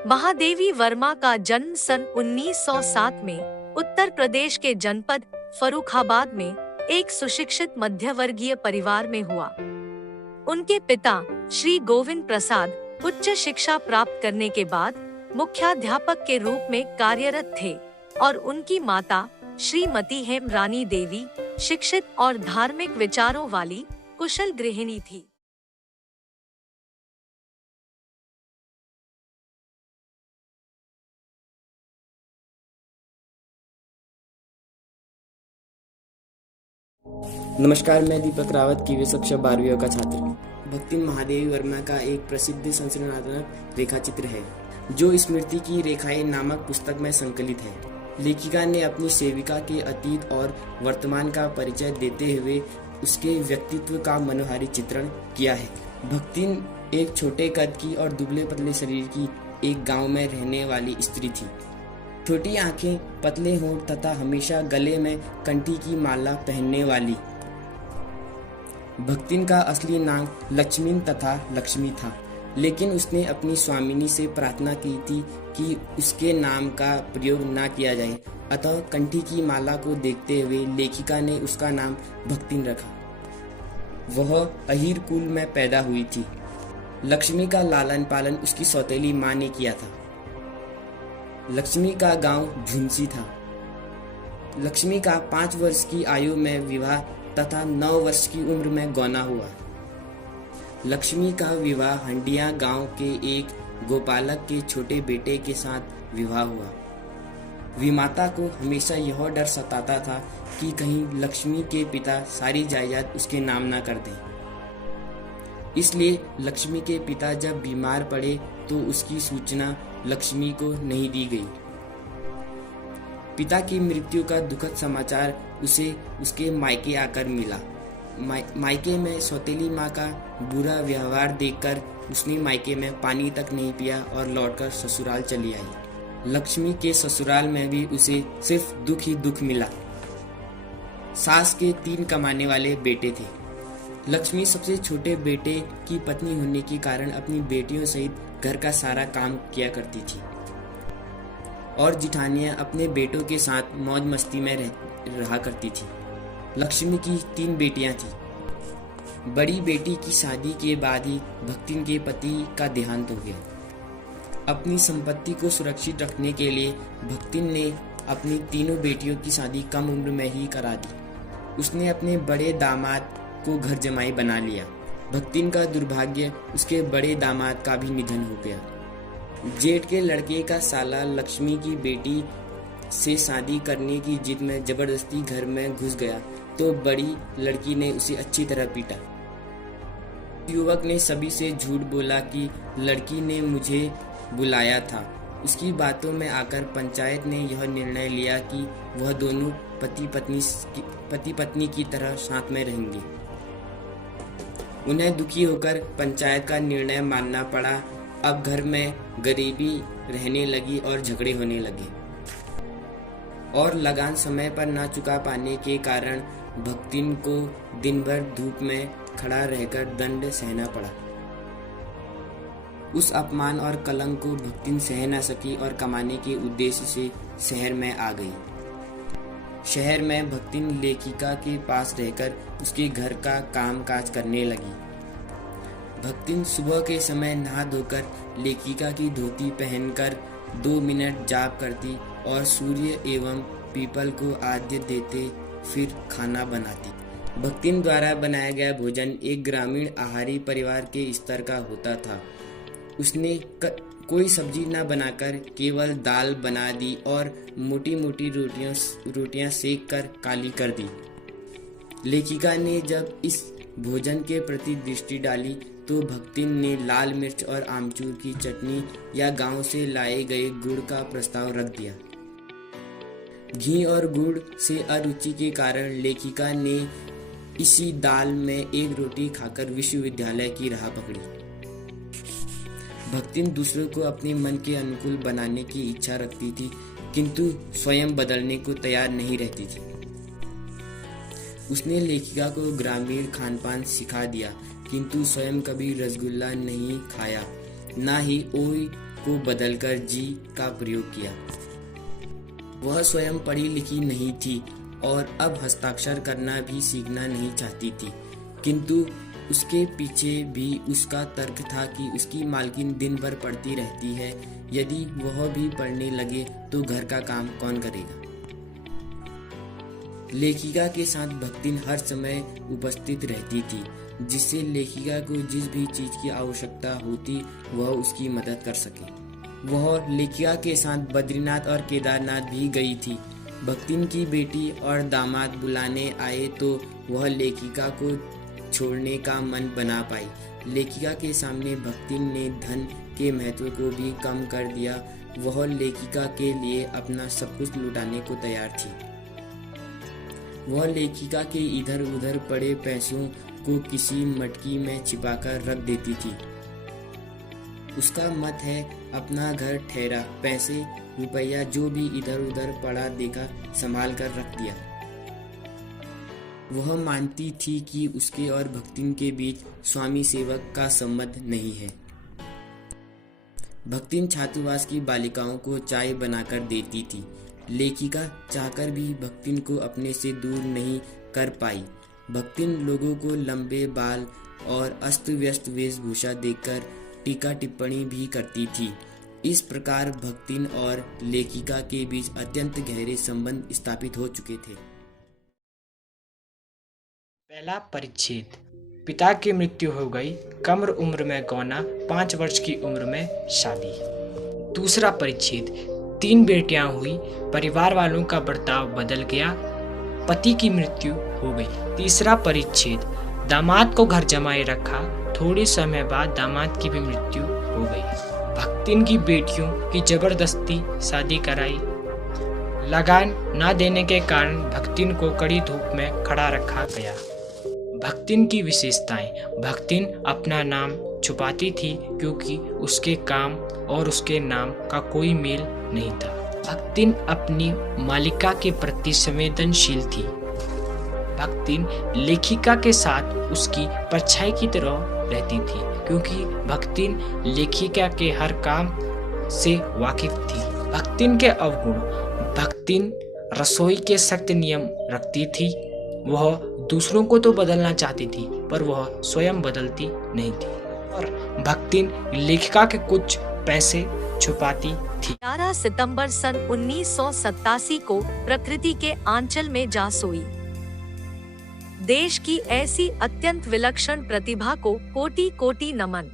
महादेवी वर्मा का जन्म सन 1907 में उत्तर प्रदेश के जनपद फर्रुखाबाद में एक सुशिक्षित मध्यवर्गीय परिवार में हुआ। उनके पिता श्री गोविंद प्रसाद उच्च शिक्षा प्राप्त करने के बाद मुख्याध्यापक के रूप में कार्यरत थे और उनकी माता श्रीमती हेम रानी देवी शिक्षित और धार्मिक विचारों वाली कुशल गृहिणी थी। नमस्कार, मैं दीपक रावत की कक्षा 12वीं का छात्र। भक्तिन महादेवी वर्मा का एक प्रसिद्ध संरचनात्मक रेखाचित्र है जो स्मृति की रेखाएं नामक पुस्तक में संकलित है। लेखिका ने अपनी सेविका के अतीत और वर्तमान का परिचय देते हुए उसके व्यक्तित्व का मनोहारी चित्रण किया है। भक्तिन एक छोटे कद की और दुबले पतले शरीर की एक गांव में रहने वाली स्त्री थी। छोटी आंखें, पतले होंठ तथा हमेशा गले में कंठी की माला पहनने वाली। भक्तिन का असली नाम लक्ष्मीन तथा लक्ष्मी था, लेकिन उसने अपनी स्वामिनी से प्रार्थना की थी कि उसके नाम का प्रयोग ना किया जाए। अतः कंठी की माला को देखते हुए लेखिका ने उसका नाम भक्तिन रखा। वह अहीर कुल में पैदा हुई थी। लक्ष्मी का लालन पालन उसकी सौतेली माँ ने किया था। लक्ष्मी का गांव झुंसी था। लक्ष्मी का 5 वर्ष की आयु में विवाह तथा 9 वर्ष की उम्र में गौना हुआ। लक्ष्मी का विवाह हंडिया गांव के एक गोपालक के छोटे बेटे के साथ विवाह हुआ। विमाता को हमेशा यह डर सताता था कि कहीं लक्ष्मी के पिता सारी जायदाद उसके नाम ना कर दें। इसलिए लक्ष्मी के पिता जब बीमार पड़े तो उसकी सूचना लक्ष्मी को नहीं दी गई। पिता की मृत्यु का दुखद समाचार उसे उसके मायके आकर मिला। मायके में सौतेली माँ का बुरा व्यवहार देखकर उसने मायके में पानी तक नहीं पिया और लौटकर ससुराल चली आई। लक्ष्मी के ससुराल में भी उसे सिर्फ दुख ही दुख मिला। सास के 3 कमाने वाले बेटे थे। लक्ष्मी सबसे छोटे बेटे की पत्नी होने के कारण अपनी बेटियों सहित घर का सारा काम किया करती थी और जिठानियां अपने बेटों के साथ मौज मस्ती में रहा करती थी। लक्ष्मी की 3 बेटियां थीं। बड़ी बेटी की शादी के बाद ही भक्तिन के पति का देहांत हो गया। अपनी संपत्ति को सुरक्षित रखने के लिए भक्तिन ने अपनी तीनों बेटियों की शादी कम उम्र में ही करा दी। उसने अपने बड़े दामाद को घर जमाई बना लिया। भक्तिन का दुर्भाग्य उसके बड़े दामाद का भी निधन हो गया। जेठ के लड़के का साला लक्ष्मी की बेटी से शादी करने की जिद में जबरदस्ती घर में घुस गया तो बड़ी लड़की ने उसे अच्छी तरह पीटा। युवक ने सभी से झूठ बोला कि लड़की ने मुझे बुलाया था। उसकी बातों में आकर पंचायत ने यह निर्णय लिया कि वह दोनों पति पत्नी की तरह साथ में रहेंगे। उन्हें दुखी होकर पंचायत का निर्णय मानना पड़ा। अब घर में गरीबी रहने लगी और झगड़े होने लगे और लगान समय पर न चुका पाने के कारण भक्तिन को दिन भर धूप में खड़ा रहकर दंड सहना पड़ा। उस अपमान और कलंक को भक्तिन सह न सकी और कमाने के उद्देश्य से शहर में आ गई। शहर में भक्तिन लेखिका के पास रहकर उसके घर का काम काज करने लगी। भक्तिन सुबह के समय नहा धोकर लेखिका की धोती पहनकर 2 मिनट जाप करती और सूर्य एवं पीपल को आद्य देते फिर खाना बनाती। भक्तिन द्वारा बनाया गया भोजन एक ग्रामीण आहारी परिवार के स्तर का होता था। उसने कोई सब्जी न बनाकर केवल दाल बना दी और मोटी मोटी रोटियां सेक कर काली कर दी। लेखिका ने जब इस भोजन के प्रति दृष्टि डाली तो भक्तिन ने लाल मिर्च और आमचूर की चटनी या गांव से लाए गए गुड़ का प्रस्ताव रख दिया। घी और गुड़ से अरुचि के कारण लेखिका ने इसी दाल में एक रोटी खाकर विश्वविद्यालय की राह पकड़ी। भक्तिन दूसरों को अपने मन के अनुकूल बनाने की इच्छा रखती थी, किंतु स्वयं बदलने को तैयार नहीं रहती थी। उसने लेखिका को ग्रामीण खानपान सिखा दिया, किंतु स्वयं कभी रसगुल्ला नहीं खाया, ना ही को बदलकर जी का प्रयोग किया। वह स्वयं पढ़ी लिखी नहीं थी और अब हस्ताक्षर करना भी सीखना नहीं चाहती थी, किंतु उसके पीछे भी उसका तर्क था कि उसकी मालकिन दिन भर पढ़ती रहती है, यदि वह भी पढ़ने लगे तो घर का काम कौन करेगा। लेखिका के साथ भक्तिन हर समय उपस्थित रहती थी, जिससे लेखिका को जिस भी चीज की आवश्यकता होती वह उसकी मदद कर सके। वह लेखिका के साथ बद्रीनाथ और केदारनाथ भी गई थी। भक्तिन की बेटी और दामाद बुलाने आए तो वह लेखिका को छोड़ने का मन बना पाई। लेखिका के सामने भक्तिन ने धन के महत्व को भी कम कर दिया। वह लेखिका के लिए अपना सब कुछ लुटाने को तैयार थी। वह लेखिका के इधर उधर पड़े पैसों को किसी मटकी में छिपाकर रख देती थी। उसका मत है अपना घर ठहरा, पैसे रुपया जो भी इधर उधर पड़ा देखा संभाल कर रख दिया। वह मानती थी कि उसके और भक्तिन के बीच स्वामी सेवक का संबंध नहीं है। भक्तिन छात्रावास की बालिकाओं को चाय बनाकर देती थी। लेखिका चाहकर भी भक्तिन को अपने से दूर नहीं कर पाई। भक्तिन लोगों को लंबे बाल और अस्त व्यस्त वेशभूषा देखकर टीका टिप्पणी भी करती थी। इस प्रकार भक्तिन और लेखिका के बीच अत्यंत गहरे संबंध स्थापित हो चुके थे। पहला परिच्छेद। पिता की मृत्यु हो गई, कम उम्र में गौना, 5 वर्ष की उम्र में शादी। दूसरा परिच्छेद। 3 बेटियां हुई, परिवार वालों का बर्ताव बदल गया, पति की मृत्यु हो गई। तीसरा परिच्छेद। दामाद को घर जमाए रखा, थोड़े समय बाद दामाद की भी मृत्यु हो गई। भक्तिन की बेटियों की जबरदस्ती शादी कराई। लगान न देने के कारण भक्तिन को कड़ी धूप में खड़ा रखा गया। भक्तिन की विशेषताएं। भक्तिन अपना नाम छुपाती थी क्योंकि उसके काम और उसके नाम का कोई मेल नहीं था। भक्तिन अपनी मालिका के प्रति संवेदनशील थी। भक्तिन लेखिका के साथ उसकी परछाई की तरह रहती थी क्योंकि भक्तिन लेखिका के हर काम से वाकिफ थी। भक्तिन के अवगुण। भक्तिन रसोई के सख्त नियम रखती थी। वह दूसरों को तो बदलना चाहती थी पर वह स्वयं बदलती नहीं थी। और भक्तिन लेखिका के कुछ पैसे छुपाती थी। 11 सितंबर सन 1987 को प्रकृति के आंचल में जा सोई। देश की ऐसी अत्यंत विलक्षण प्रतिभा को कोटि कोटि नमन।